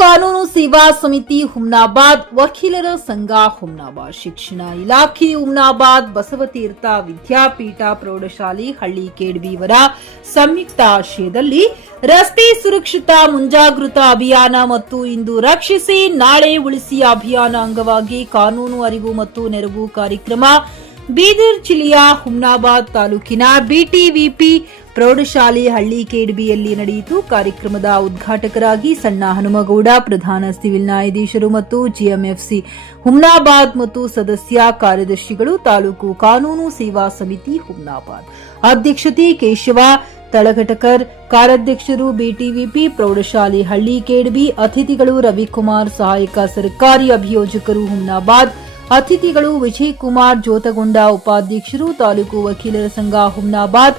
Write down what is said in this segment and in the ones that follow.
ಕಾನೂನು ಸೇವಾ ಸಮಿತಿ ಹುಮ್ನಾಬಾದ್, ವಕೀಲರ ಸಂಘ ಹುಮ್ನಾಬಾದ್, ಶಿಕ್ಷಣ ಇಲಾಖೆ ಹುಮ್ನಾಬಾದ್, ಬಸವತೀರ್ಥ ವಿದ್ಯಾಪೀಠ ಪ್ರೌಢಶಾಲೆ ಹಳ್ಳಿ ಕೇಡ್ಬಿಯವರ ಸಂಯುಕ್ತ ಆಶ್ರಯದಲ್ಲಿ ರಸ್ತೆ ಸುರಕ್ಷತಾ ಮುಂಜಾಗೃತಾ ಅಭಿಯಾನ ಮತ್ತು ಇಂದು ರಕ್ಷಿಸಿ ನಾಳೆ ಉಳಿಸಿ ಅಭಿಯಾನ ಅಂಗವಾಗಿ ಕಾನೂನು ಅರಿವು ಮತ್ತು ನೆರವು ಕಾರ್ಯಕ್ರಮ ಬೀದರ್ ಜಿಲ್ಲೆಯ ಹುಮ್ನಾಬಾದ್ ತಾಲೂಕಿನ ಬಿಟಿವಿಪಿ ಪ್ರೌಢಶಾಲೆ ಹಳ್ಳಿ ಕೇಡ್ಬಿಯಲ್ಲಿ ನಡೆಯಿತು. ಕಾರ್ಯಕ್ರಮದ ಉದ್ಘಾಟಕರಾಗಿ ಸಣ್ಣ ಹನುಮಗೌಡ, ಪ್ರಧಾನ ಸಿವಿಲ್ ನ್ಯಾಯಾಧೀಶರು ಮತ್ತು ಜಿಎಂಎಫ್ಸಿ ಹುಮ್ನಾಬಾದ್ ಮತ್ತು ಸದಸ್ಯ ಕಾರ್ಯದರ್ಶಿಗಳು, ತಾಲೂಕು ಕಾನೂನು ಸೇವಾ ಸಮಿತಿ ಹುಮ್ನಾಬಾದ್ ಅಧ್ಯಕ್ಷತೆ ಕೇಶವ ತಳಘಟಕರ್, ಕಾರ್ಯಾಧ್ಯಕ್ಷರು ಬಿಟಿವಿಪಿ ಪ್ರೌಢಶಾಲೆ ಹಳ್ಳಿ ಕೇಡ್ಬಿ, ಅತಿಥಿಗಳು ರವಿಕುಮಾರ್, ಸಹಾಯಕ ಸರ್ಕಾರಿ ಅಭಿಯೋಜಕರು ಹುಮ್ನಾಬಾದ್, ಅತಿಥಿಗಳು ವಿಜಯ್ ಕುಮಾರ್ ಜೋತಗೊಂಡ, ಉಪಾಧ್ಯಕ್ಷರು ತಾಲೂಕು ವಕೀಲರ ಸಂಘ ಹುಮ್ನಾಬಾದ್,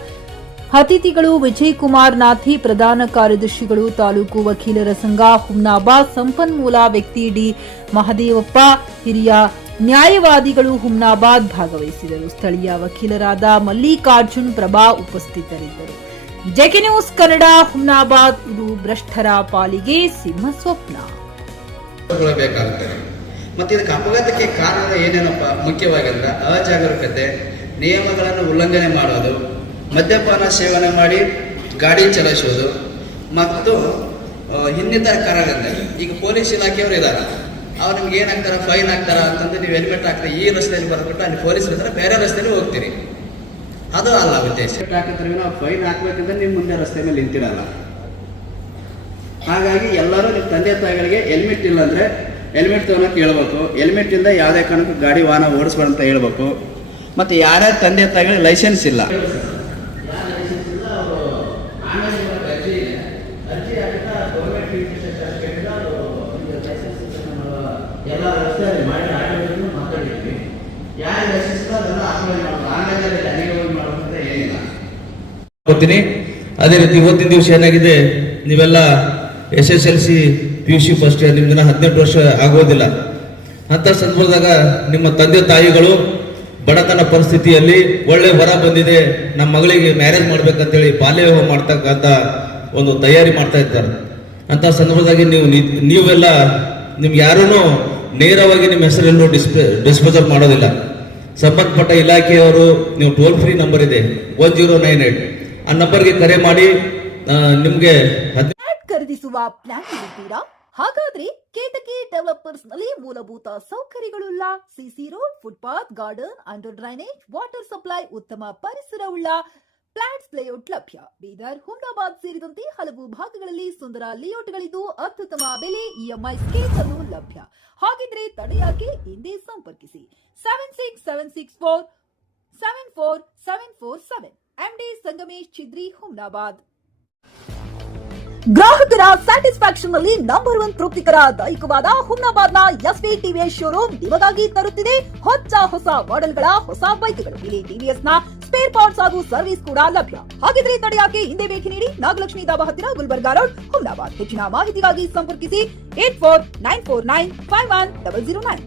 ಅತಿಥಿಗಳು ವಿಜಯ್ ಕುಮಾರ್ ನಾಥಿ, ಪ್ರಧಾನ ಕಾರ್ಯದರ್ಶಿಗಳು ತಾಲೂಕು ವಕೀಲರ ಸಂಘ ಹುಮ್ನಾಬಾದ್, ಸಂಪನ್ಮೂಲ ವ್ಯಕ್ತಿ ಡಿ ಮಹದೇವಪ್ಪ, ಹಿರಿಯ ನ್ಯಾಯವಾದಿಗಳು ಹುಮ್ನಾಬಾದ್ ಭಾಗವಹಿಸಿದರು. ಸ್ಥಳೀಯ ವಕೀಲರಾದ ಮಲ್ಲಿಕಾರ್ಜುನ್ ಪ್ರಭಾ ಉಪಸ್ಥಿತರಿದ್ದರು. JK news Kannada Humnabad. ಇದು ಭ್ರಷ್ಟರ ಪಾಲಿಗೆ ಸಿಂಹ ಸ್ವಪ್ನ. ಮತ್ತೆ ಇದಕ್ಕೆ ಅಪಘಾತಕ್ಕೆ ಕಾರಣ ಏನೇನಪ್ಪ ಮುಖ್ಯವಾಗಿ ಅಂದ್ರೆ ಅಜಾಗರೂಕತೆ, ನಿಯಮಗಳನ್ನು ಉಲ್ಲಂಘನೆ ಮಾಡೋದು, ಮದ್ಯಪಾನ ಸೇವನೆ ಮಾಡಿ ಗಾಡಿ ಚಲಾಯಿಸೋದು ಮತ್ತು ಇನ್ನಿತರ ಕಾರಣಗಳಿಂದ. ಈಗ ಪೊಲೀಸ್ ಇಲಾಖೆಯವರು ಇದ್ದಾರೆ, ಅವ್ರು ನಿಮ್ಗೆ ಏನಾಗ್ತಾರ, ಫೈನ್ ಹಾಕ್ತಾರ ಅಂತಂದ್ರೆ ನೀವು ಹೆಲ್ಮೆಟ್ ಹಾಕ್ತಾರೆ ಈ ರಸ್ತೆಯಲ್ಲಿ ಬರ್ಬಿಟ್ಟು ಅಲ್ಲಿ ಪೊಲೀಸ್ ಇರ್ತಾರೆ, ಬೇರೆ ರಸ್ತೆಯಲ್ಲಿ ಹೋಗ್ತೀರಿ. ಅದು ಅಲ್ಲ ಉದ್ದೇಶ. ಹಾಕಿದ್ರೆ ನಾವು ಫೈನ್ ಹಾಕ್ಬೇಕಂದ್ರೆ ನಿಮ್ಮ ಮುಂದೆ ರಸ್ತೆ ಮೇಲೆ ನಿಂತಿರಲ್ಲ. ಹಾಗಾಗಿ ಎಲ್ಲರೂ ನಿಮ್ಮ ತಂದೆ ತಾಯಿಗಳಿಗೆ ಹೆಲ್ಮೆಟ್ ಇಲ್ಲ ಅಂದ್ರೆ ಹೆಲ್ಮೆಟ್ ತಗೊಳಕ್ಕೆ ಹೇಳ್ಬೇಕು. ಹೆಲ್ಮೆಟ್ ಇಲ್ಲದೆ ಯಾವುದೇ ಕಾರಣಕ್ಕೂ ಗಾಡಿ ವಾಹನ ಓಡಿಸ್ಬೇಡ ಅಂತ ಹೇಳ್ಬೇಕು. ಮತ್ತು ಯಾರ್ಯಾರ ತಂದೆ ತಾಯಿಗಳಿಗೆ ಲೈಸೆನ್ಸ್ ಇಲ್ಲ, ಗೊತ್ತೀನಿ. ಅದೇ ರೀತಿ ಇವತ್ತಿನ ದಿವಸ ಏನಾಗಿದೆ, ನೀವೆಲ್ಲ SSLC PUC ಫಸ್ಟ್ ಇಯರ್, ನಿಮ್ದಿನ 18 ವರ್ಷ ಆಗೋದಿಲ್ಲ. ಅಂತ ಸಂದರ್ಭದಾಗ ನಿಮ್ಮ ತಂದೆ ತಾಯಿಗಳು ಬಡತನ ಪರಿಸ್ಥಿತಿಯಲ್ಲಿ ಒಳ್ಳೆ ವರ ಬಂದಿದೆ, ನಮ್ಮ ಮಗಳಿಗೆ ಮ್ಯಾರೇಜ್ ಮಾಡ್ಬೇಕಂತೇಳಿ ಬಾಲ್ಯ ವಿವಾಹ ಮಾಡ್ತಕ್ಕಂಥ ಒಂದು ತಯಾರಿ ಮಾಡ್ತಾ ಇದ್ದಾರೆ. ಅಂತ ಸಂದರ್ಭದಾಗಿ ನೀವೆಲ್ಲ ನಿಮ್ಗೆ ಯಾರೂ ನೇರವಾಗಿ ನಿಮ್ಮ ಹೆಸರನ್ನು ಡಿಸ್ಪೋಸಲ್ ಮಾಡೋದಿಲ್ಲ. ಸಂಬಂಧಪಟ್ಟ ಇಲಾಖೆಯವರು ನೀವು ಟೋಲ್ ಫ್ರೀ ನಂಬರ್ ಇದೆ 1098, ಆ ನಂಬರ್ಗೆ ಕರೆ ಮಾಡಿ ನಿಮ್ಗೆ ಖರೀದಿಸುವ ಪ್ಲಾನ್ ಇದ್ದೀರಾ? ಹಾಗಾದ್ರೆ ಕೇತಕಿ ಡೆವಲಪರ್ಸ್ ನಲ್ಲಿ ಮೂಲಭೂತ ಸೌಕರ್ಯಗಳುಳ್ಳ C C road, footpath, garden, under drainage, water supply, ಉತ್ತಮ ಪರಿಸರವುಳ್ಳ ಫ್ಲಾಟ್ಸ್ ಲೇಔಟ್ ಲಭ್ಯ. ಬೀದರ್, ಹುಮ್ನಾಬಾದ್ ಸೇರಿದಂತೆ ಹಲವು ಭಾಗಗಳಲ್ಲಿ ಸುಂದರ ಲೇಔಟ್ಗಳಿದ್ದು ಅತ್ಯುತ್ತಮ ಬೆಲೆ, ಇಎಂಐ ಸ್ಕೀಮ್ಸ್ ಅನ್ನು ಲಭ್ಯ. ಹಾಗಿದ್ರೆ ತಡೆಯಾಕೆ ಹಿಂದೆ ಸಂಪರ್ಕಿಸಿ 7676474747 MD ಸಂಗಮೇಶ್ ಚಿದ್ರಿ, ಹುಮ್ನಾಬಾದ್. ಗ್ರಾಹಕರ ಸ್ಯಾಟಿಸ್ಫ್ಯಾಕ್ಷನ್ ನಲ್ಲಿ ನಂಬರ್ 1 ತೃಪ್ತಿಕರ ದೈಹಿಕವಾದ ಹುಮ್ನಾಬಾದ್ನ SV TVS ಶೋರೂಮ್ ನಿಮಗಾಗಿ ತರುತ್ತಿದೆ ಹೊಸ ಮಾಡೆಲ್ಗಳ ಹೊಸ ಬೈಕ್ಗಳು. ಇಲ್ಲಿ TVS ನ ಸ್ಪೇರ್ ಪಾರ್ಟ್ಸ್ ಹಾಗೂ ಸರ್ವಿಸ್ ಕೂಡ ಲಭ್ಯ. ಹಾಗಿದ್ರೆ ತಡೆಯಾಕೆ ಹಿಂದೆ ಭೇಟಿ ನೀಡಿ, ನಾಗಲಕ್ಷ್ಮಿ ಧಾಬಾ ಹತ್ತಿರ, ಗುಲ್ಬರ್ಗಾ ರೋಡ್, ಹುಮ್ನಾಬಾದ್. ಹೆಚ್ಚಿನ ಮಾಹಿತಿಗಾಗಿ ಸಂಪರ್ಕಿಸಿ 8494951009.